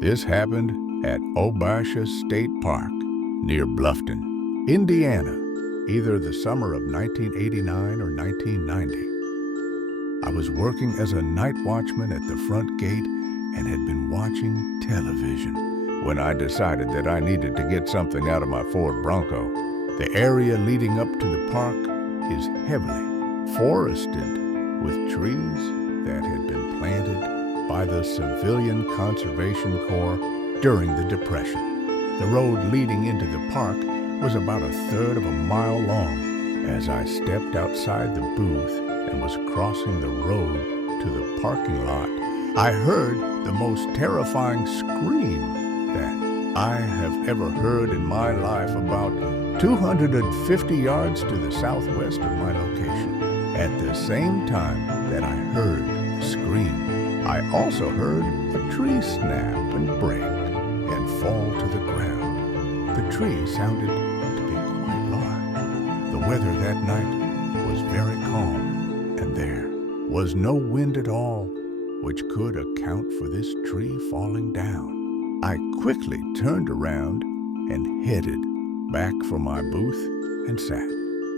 This happened at Obasha State Park near Bluffton, Indiana, either the summer of 1989 or 1990. I was working as a night watchman at the front gate and had been watching television when I decided that I needed to get something out of my Ford Bronco. The area leading up to the park is heavily forested with trees that had been planted by the Civilian Conservation Corps during the Depression. The road leading into the park was about a third of a mile long. As I stepped outside the booth and was crossing the road to the parking lot, I heard the most terrifying scream that I have ever heard in my life about 250 yards to the southwest of my location. At the same time that I heard the scream, I also heard a tree snap and break and fall to the ground. The tree sounded to be quite large. The weather that night was very calm, and there was no wind at all, which could account for this tree falling down. I quickly turned around and headed back for my booth and sat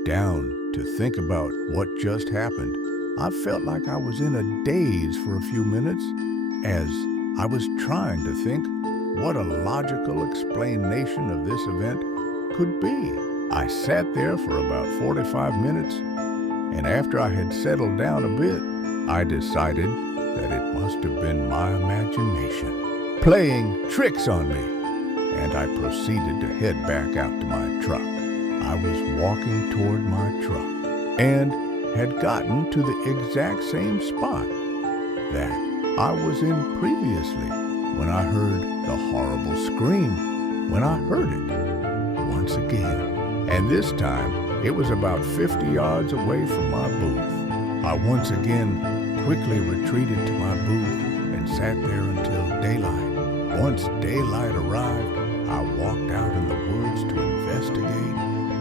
down to think about what just happened. I felt like I was in a daze for a few minutes as I was trying to think what a logical explanation of this event could be. I sat there for about 45 minutes, and after I had settled down a bit, I decided that it must have been my imagination playing tricks on me, and I proceeded to head back out to my truck. I was walking toward my truck and had gotten to the exact same spot that I was in previously when I heard the horrible scream. When I heard it once again, and this time it was about 50 yards away from my booth. I once again quickly retreated to my booth and sat there until daylight. Once daylight arrived, I walked out in the woods to investigate,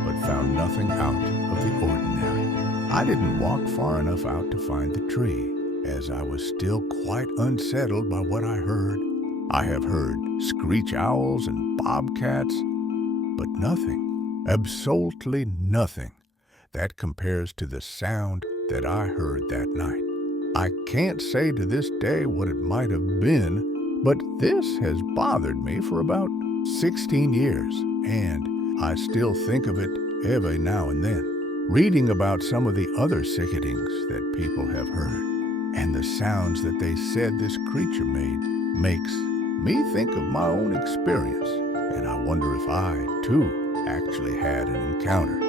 but found nothing out of the ordinary. I didn't walk far enough out to find the tree, as I was still quite unsettled by what I heard. I have heard screech owls and bobcats, but nothing, absolutely nothing, that compares to the sound that I heard that night. I can't say to this day what it might have been, but this has bothered me for about 16 years, and I still think of it every now and then. Reading about some of the other sightings that people have heard and the sounds that they said this creature made makes me think of my own experience, and I wonder if I, too, actually had an encounter.